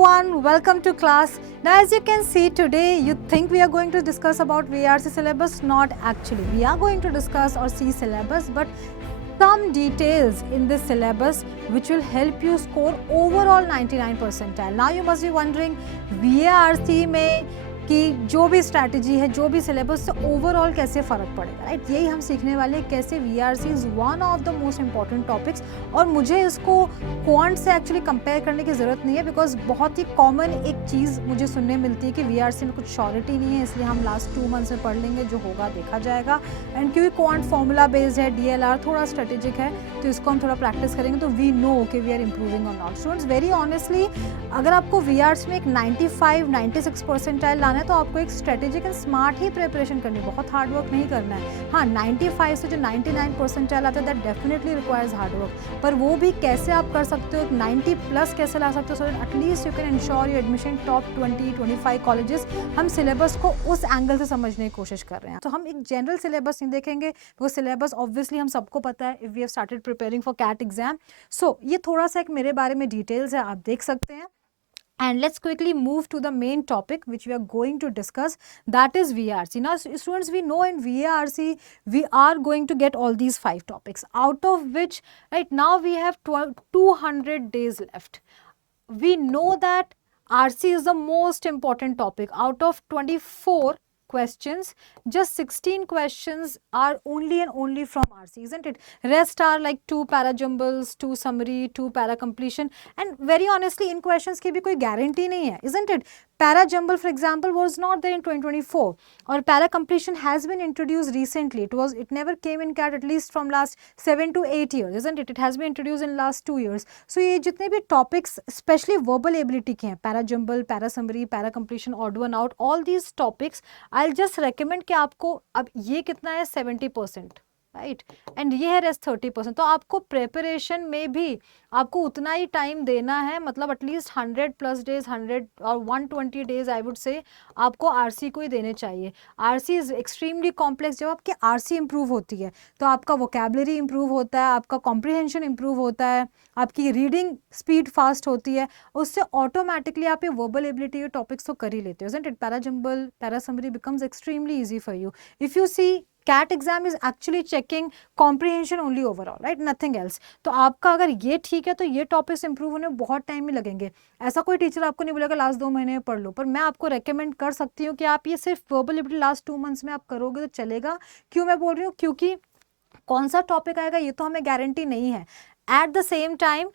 everyone, welcome to class. Now as you can see today, you think we are going to discuss about VRC syllabus, not actually. We are going to discuss or see syllabus, but some details in this syllabus which will help you score overall 99 percentile. Now you must be wondering, VARC में कि जो भी strategy है, जो भी syllabus से overall कैसे फ़र्क पड़ेगा, राइट? यही हम सीखने वाले हैं, कैसे VRC is one of the most important topics. और मुझे इसको क्वांट से एक्चुअली कंपेयर करने की ज़रूरत नहीं है, बिकॉज बहुत ही कॉमन एक चीज़ मुझे सुनने मिलती है कि VRC में कुछ श्योरिटी नहीं है, इसलिए हम लास्ट 2 मंथ्स में पढ़ लेंगे, जो होगा देखा जाएगा। एंड क्योंकि क्वांट फॉर्मूला बेस्ड है, DLR थोड़ा स्ट्रेटेजिक है, तो इसको हम थोड़ा प्रैक्टिस करेंगे तो वी नो कि वी आर इम्प्रूविंग और नॉट। स्टूडेंट्स, वेरी ऑनेस्टली, अगर आपको VRC में एक 95-96 परसेंटाइल लाना है तो आपको एक strategic and smart he preparation करनी है, बहुत हार्ड वर्क नहीं करना है। हाँ, 95 से जो 99 परसेंटाइल आता है that definitely requires hard work, पर वो भी कैसे आप कर सकते हो, 90 प्लस कैसे ला सकते हो, so that at least you can ensure your admission top 20-25 colleges. हम सिलेबस को उस एंगल से समझने की कोशिश कर रहे हैं। तो हम एक जनरल सिलेबस नहीं देखेंगे, वो सिलेबस ऑब्वियसली हम सबको पता है if we have started preparing for CAT exam. So ये थोड़ा सा एक मेरे बारे में डिटेल्स है, आप देख सकते हैं। And let's quickly move to the main topic which we are going to discuss, that is VRC. Now students, we know in VRC we are going to get all these 5 topics, out of which right now we have 200 days left. We know that RC is the most important topic. Out of 24 questions, just 16 questions are only and only from RC, isn't it? Rest are like 2 para jumbles, 2 summary, 2 para completion, and very honestly in questions की भी कोई guarantee नहीं है, isn't it? Para jumble, for example, was not there in 2024, or para completion has been introduced recently. It never came in CAT at least from last 7 to 8 years, isn't it? It has been introduced in last 2 years. So ये जितने भी topics, especially verbal ability के हैं, para jumble, para summary, para completion, odd one out, all these topics, I'll just recommend कि आपको अब ये कितना है 70%, राइट, एंड ये है रेस्ट 30%। तो आपको प्रेपरेशन में भी आपको उतना ही टाइम देना है, मतलब एटलीस्ट 100 प्लस डेज, 100 और 120 डेज आई वुड से आपको आरसी को ही देने चाहिए। RC is extremely complex. जब आपकी आरसी इंप्रूव होती है तो आपका वोकेबलरी इंप्रूव होता है, आपका कॉम्प्रिहेंशन इंप्रूव होता है, आपकी रीडिंग स्पीड फास्ट होती है, उससे ऑटोमेटिकली आप ये वर्बल एबिलिटी के टॉपिक्स तो कर ही लेते हो, isn't it? Para jumble, para summary becomes extremely easy for you. If you see, CAT exam is actually checking comprehension only overall, right? Nothing else. तो आपका अगर ये ठीक है तो ये टॉपिक्स इंप्रूव होने में बहुत टाइम ही लगेंगे। ऐसा कोई टीचर आपको नहीं बोलेगा लास्ट 2 महीने में पढ़ लो, पर मैं आपको रेकमेंड कर सकती हूँ कि आप ये सिर्फ वर्बल एबिलिटी लास्ट 2 मंथ्स में आप करोगे तो चलेगा। क्यों मैं बोल रही हूँ? क्योंकि कौन सा टॉपिक आएगा ये तो हमें गारंटी नहीं है। एट द सेम टाइम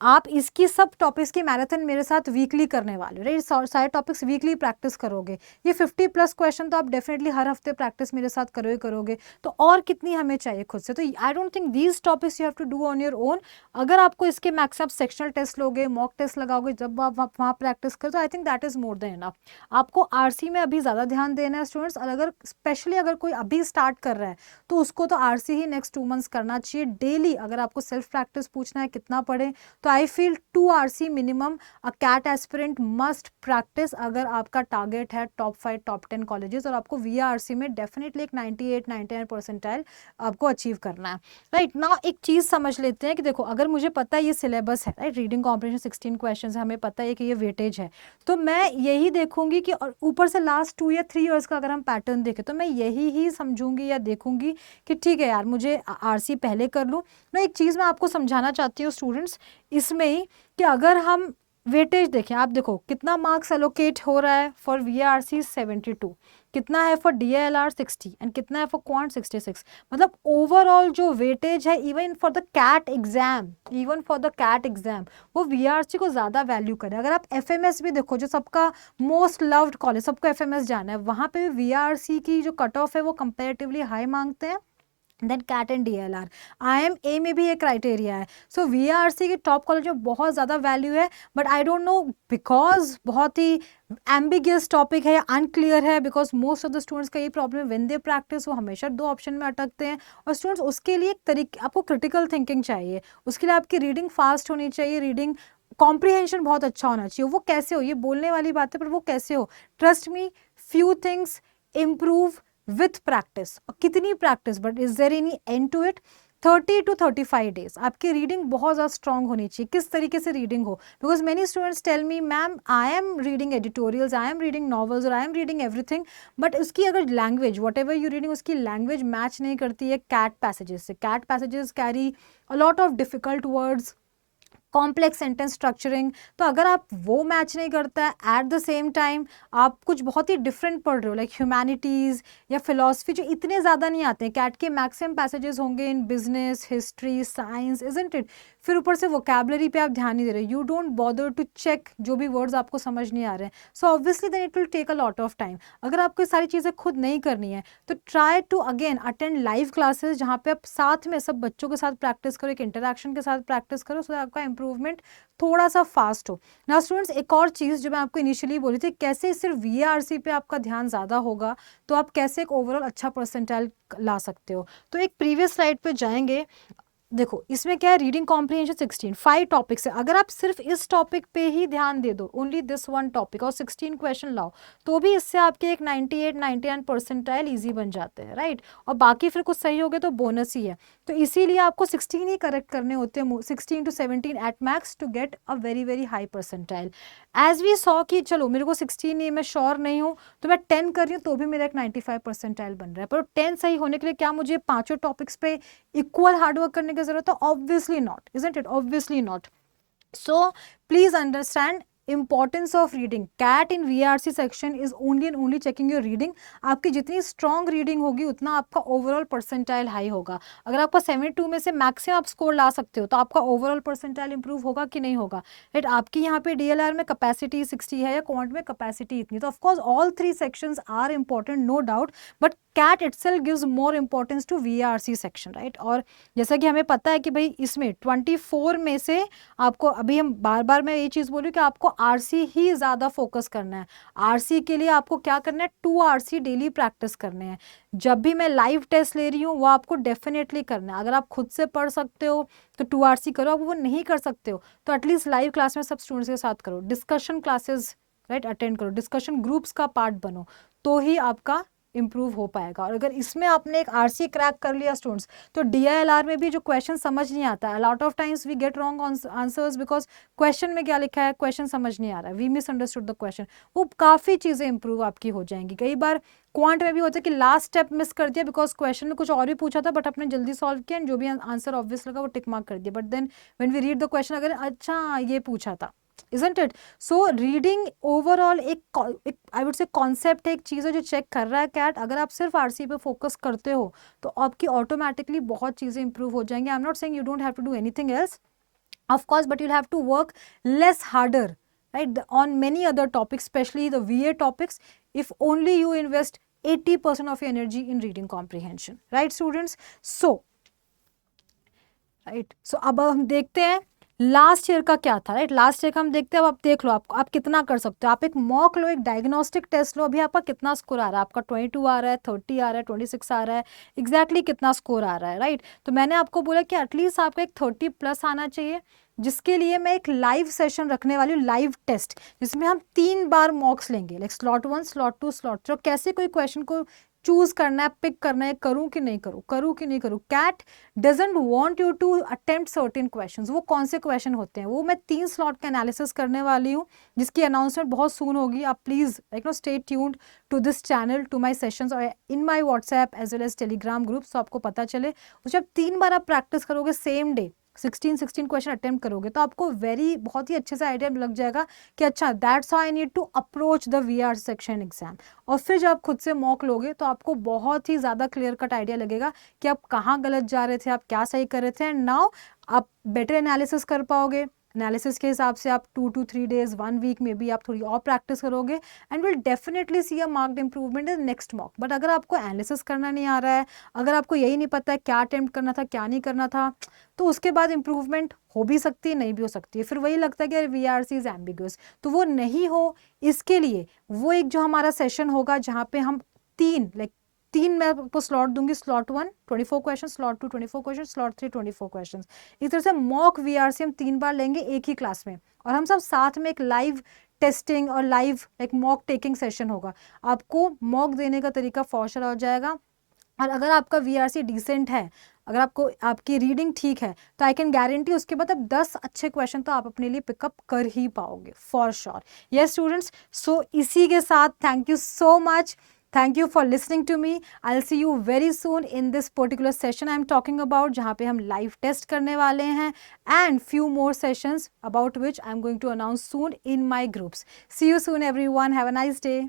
आप इसकी सब टॉपिक्स की मैराथन मेरे साथ वीकली करने वाले हो, राइट? सारे टॉपिक्स वीकली प्रैक्टिस करोगे। ये 50 प्लस क्वेश्चन तो आप डेफिनेटली हर हफ्ते प्रैक्टिस मेरे साथ करोगे तो और कितनी हमें चाहिए खुद से? तो I don't think these topics you have to do on your own. अगर आपको इसके मैक्स आप सेक्शनल टेस्ट लोगे, मॉक टेस्ट लगाओगे, जब आप वहाँ प्रैक्टिस करो, तो I think that is more than enough. आपको आरसी में अभी ज़्यादा ध्यान देना है स्टूडेंट्स, और अगर स्पेशली अगर कोई अभी स्टार्ट कर रहा है तो उसको तो आरसी ही नेक्स्ट 2 मंथ्स करना चाहिए डेली। अगर आपको सेल्फ प्रैक्टिस पूछना है कितना पढ़े, तो I feel 2 RC minimum a CAT aspirant must practice अगर आपका टारगेट है टॉप 5 टॉप 10 कॉलेजेस, और आपको VRC में डेफिनेटली एक 98-99 परसेंटाइल आपको अचीव करना है, राइट? ना एक चीज़ समझ लेते हैं कि देखो, अगर मुझे पता है ये सिलेबस है, राइट, रीडिंग कॉम्प्रिहेंशन 16 क्वेश्चन है, हमें पता है कि ये वेटेज है, तो मैं यही देखूंगी कि, और ऊपर से लास्ट 2 या 3 ईयर्स का अगर हम पैटर्न देखें तो मैं यही ही समझूंगी या देखूंगी कि ठीक है यार, मुझे RC पहले कर लूँ। मैं एक चीज़ मैं आपको समझाना चाहती हूँ स्टूडेंट्स इसमें ही, कि अगर हम वेटेज देखें, आप देखो कितना मार्क्स एलोकेट हो रहा है फॉर VRC 72, कितना है फॉर DLR 60 एंड कितना है फॉर क्वांट 66। मतलब ओवरऑल जो वेटेज है even for the CAT exam, वो VRC को ज़्यादा वैल्यू करे। अगर आप FMS भी देखो, जो सबका मोस्ट लव्ड कॉलेज, सबको FMS जाना है, वहाँ पे भी VRC की जो कट ऑफ है वो कंपेरेटिवली हाई मांगते हैं then CAT and DLR। IMA में भी एक क्राइटेरिया है। सो VRC के टॉप कॉलेज में बहुत ज़्यादा वैल्यू है, but I don't know, because बहुत ही एम्बिगियस टॉपिक है, अनक्लियर है, because most of the students का ये प्रॉब्लम है, व्हेन दे प्रैक्टिस वो हमेशा 2 ऑप्शन में अटकते हैं। और स्टूडेंट्स, उसके लिए एक तरीके, आपको क्रिटिकल थिंकिंग चाहिए, उसके लिए आपकी रीडिंग फास्ट होनी चाहिए, रीडिंग कॉम्प्रिहेंशन बहुत अच्छा होना चाहिए। वो कैसे हो, ये बोलने वाली बात है, पर वो कैसे हो? Trust me, few things improve with practice। कितनी practice, but is there any end to it? 30 to 35 days आपकी रीडिंग बहुत ज़्यादा स्ट्रॉन्ग होनी चाहिए. किस तरीके से रीडिंग हो, because many students tell me ma'am I am reading editorials, I am reading novels और I am reading everything, but उसकी अगर language whatever you reading उसकी लैंग्वेज मैच नहीं करती है कैट पैसेजेस से. CAT passages carry a lot of difficult words, complex sentence structuring. तो अगर आप वो मैच नहीं करता है, एट द सेम टाइम आप कुछ बहुत ही डिफरेंट पढ़ रहे हो लाइक ह्यूमैनिटीज़ या फिलोसफी जो इतने ज़्यादा नहीं आते हैं. कैट के मैक्सिमम पैसेजेस होंगे in business, history, science, isn't it. फिर ऊपर से वोकैबुलरी पे आप ध्यान नहीं दे रहे, you don't bother to check जो भी वर्ड्स आपको समझ नहीं आ रहे हैं. So obviously then it will take a lot of time. अगर आपको ये सारी चीज़ें खुद नहीं करनी है तो try to again attend live classes जहाँ पे आप साथ में सब बच्चों के साथ प्रैक्टिस करो, एक इंटरेक्शन के साथ प्रैक्टिस करो, सो आपका इंप्रूवमेंट थोड़ा सा फास्ट हो. नाउ स्टूडेंट्स, एक और चीज़ जो मैं आपको इनिशियली बोली थी, कैसे सिर्फ VARC पे आपका ध्यान ज़्यादा होगा तो आप कैसे एक ओवरऑल अच्छा परसेंटाइल ला सकते हो. तो एक प्रीवियस स्लाइड पे जाएंगे. देखो इसमें क्या है, रीडिंग कॉम्प्रिहेंशन 16 5 टॉपिक्स है. अगर आप सिर्फ इस टॉपिक पे ही ध्यान दे दो, ओनली दिस वन टॉपिक, और 16 क्वेश्चन लाओ, तो भी इससे आपके एक 98 99 परसेंटाइल ईजी बन जाते हैं, राइट. और बाकी फिर कुछ सही हो गए तो बोनस ही है. तो इसीलिए आपको 16 ही करेक्ट करने होते हैं, 16 to 17 at max to get a very very high percentile. As we saw कि चलो मेरे को 16 नहीं, मैं श्योर नहीं हूँ तो मैं 10 कर रही हूँ तो भी मेरा एक 95 परसेंटाइल बन रहा है. पर 10 सही होने के लिए क्या मुझे पांचों टॉपिक्स पे इक्वल हार्डवर्क करने की जरूरत है? Obviously not, isn't it? Obviously not. So please understand importance of reading. CAT in VRC section is only and only checking your reading. आपकी जितनी स्ट्रॉन्ग रीडिंग होगी उतना आपका ओवरऑल परसेंटाइल हाई होगा. अगर आपका 72 में से मैक्सिमम आप स्कोर ला सकते हो तो आपका ओवरऑल परसेंटाइल इंप्रूव होगा कि नहीं होगा, राइट. आपकी यहाँ पे DLR में कैपेसिटी 60 है या क्वांट में कैपेसिटी इतनी, तो of course all 3 sections are important, no doubt, but CAT itself gives more importance to VRC section, right. और जैसा कि हमें पता है कि भाई इसमें 24 में से आपको, अभी हम बार बार मैं ये चीज़ बोल रही हूँ कि आपको RC ही ज़्यादा फोकस करना है. RC के लिए आपको क्या करना है, 2 RC डेली प्रैक्टिस करने हैं. जब भी मैं लाइव टेस्ट ले रही हूँ वो आपको डेफिनेटली करना है. अगर आप खुद से पढ़ सकते हो तो 2 RC करो, आप वो नहीं कर सकते हो तो एटलीस्ट लाइव क्लास में सब स्टूडेंट्स के साथ करो, डिस्कशन क्लासेस, राइट, अटेंड करो, डिस्कशन ग्रुप्स का पार्ट बनो, तो ही आपका इम्प्रूव हो पाएगा. और अगर इसमें आपने एक RC क्रैक कर लिया स्टूडेंट्स, तो DILR में भी जो क्वेश्चन समझ नहीं आता, lot of times we get wrong answers because question में क्या लिखा है, क्वेश्चन समझ नहीं आ रहा है, we misunderstood the question. वो काफ़ी चीज़ें इंप्रूव आपकी हो जाएंगी. कई बार क्वांट में भी होता है कि लास्ट स्टेप मिस कर दिया बिकॉज क्वेश्चन में कुछ और भी पूछा था बट आपने जल्दी सॉल्व किया, जो भी आंसर ऑब्वियस लगा वो टिक मार्क कर दिया, but then when we read the question अगर अच्छा ये पूछा था, isn't it? So reading overall एक I would say concept है, एक चीज़ है जो चेक कर रहा है CAT. अगर आप सिर्फ RC पे फोकस करते हो तो आपकी ऑटोमेटिकली बहुत चीज़ें इंप्रूव हो जाएंगी. I am not saying you don't have to do anything else, of course, but you'll have to work less harder, right, on many other topics, especially the VA topics, if only you invest 80% of your energy in reading comprehension, right students? So right, so अब हम देखते हैं last year का क्या था, right. Last year का हम देखते हैं. अब आप देख लो आप कितना कर सकते हो. आप एक मॉक लो, एक डायग्नोस्टिक टेस्ट लो, अभी आपका कितना स्कोर आ रहा है, आपका 22 आ रहा है, 30 आ रहा है, 26 आ रहा है, एग्जैक्टली कितना स्कोर आ रहा है, राइट. तो मैंने आपको बोला कि एटलीस्ट आपका एक 30+ आना चाहिए, जिसके लिए मैं एक लाइव सेशन रखने वाली हूँ, लाइव टेस्ट, जिसमें हम 3 बार मॉक्स लेंगे, लाइक स्लॉट 1, स्लॉट 2, स्लॉट 3. कैसे कोई क्वेश्चन को चूज करना है, पिक करना है, करूं कि नहीं करूं, करूं कि नहीं करूं. CAT doesn't want you to attempt certain questions. वो कौन से क्वेश्चन होते हैं, वो मैं 3 स्लॉट का एनालिसिस करने वाली हूँ, जिसकी अनाउंसमेंट बहुत सून होगी. आप please stay tuned to this channel, to my sessions और in my WhatsApp as well as Telegram group, तो आपको पता चले. तो जब 3 बार आप प्रैक्टिस करोगे, सेम डे 16 क्वेश्चन अटेम्प्ट करोगे, तो आपको बहुत ही अच्छे से आइडिया लग जाएगा कि अच्छा that's how I need to approach the VR section exam. और फिर जब आप खुद से मॉक लोगे तो आपको बहुत ही ज़्यादा क्लियर कट आइडिया लगेगा कि आप कहाँ गलत जा रहे थे, आप क्या सही कर रहे थे, एंड नाउ आप बेटर एनालिसिस कर पाओगे. एनालिसिस के हिसाब से आप 2 to 3 days 1 week में भी आप थोड़ी और प्रैक्टिस करोगे and will definitely see a marked improvement in next mock. But अगर आपको एनालिसिस करना नहीं आ रहा है, अगर आपको यही नहीं पता है क्या अटेम्प्ट करना था क्या नहीं करना था, तो उसके बाद इंप्रूवमेंट हो भी सकती है, नहीं भी हो सकती है. फिर वही लगता है कि VRC इज एम्बिगुअस. तो वो नहीं हो, इसके लिए वो एक जो हमारा सेशन होगा जहाँ पे हम 3 मैं आपको स्लॉट दूंगी. Slot 1 24 question, slot 2 24 question, slot 3 24 question. इस तरह से मॉक VRC हम 3 बार लेंगे एक ही क्लास में, और हम सब साथ में एक लाइव टेस्टिंग और लाइव एक मॉक टेकिंग सेशन होगा. आपको मॉक देने का तरीका फौशरा हो जाएगा. और अगर आपका VRC डिसेंट है, अगर आपको आपकी रीडिंग ठीक है तो आई कैन गारंटी उसके बाद अब 10 अच्छे क्वेश्चन तो आप अपने लिए पिकअप कर ही पाओगे for sure. Yes students, so इसी के साथ thank you so much, thank you for listening to me. I will see you very soon in this particular session I am talking about, जहाँ पे हम लाइव टेस्ट करने वाले हैं, and few more sessions about which I am going to announce soon in my groups. See you soon everyone, have a nice day.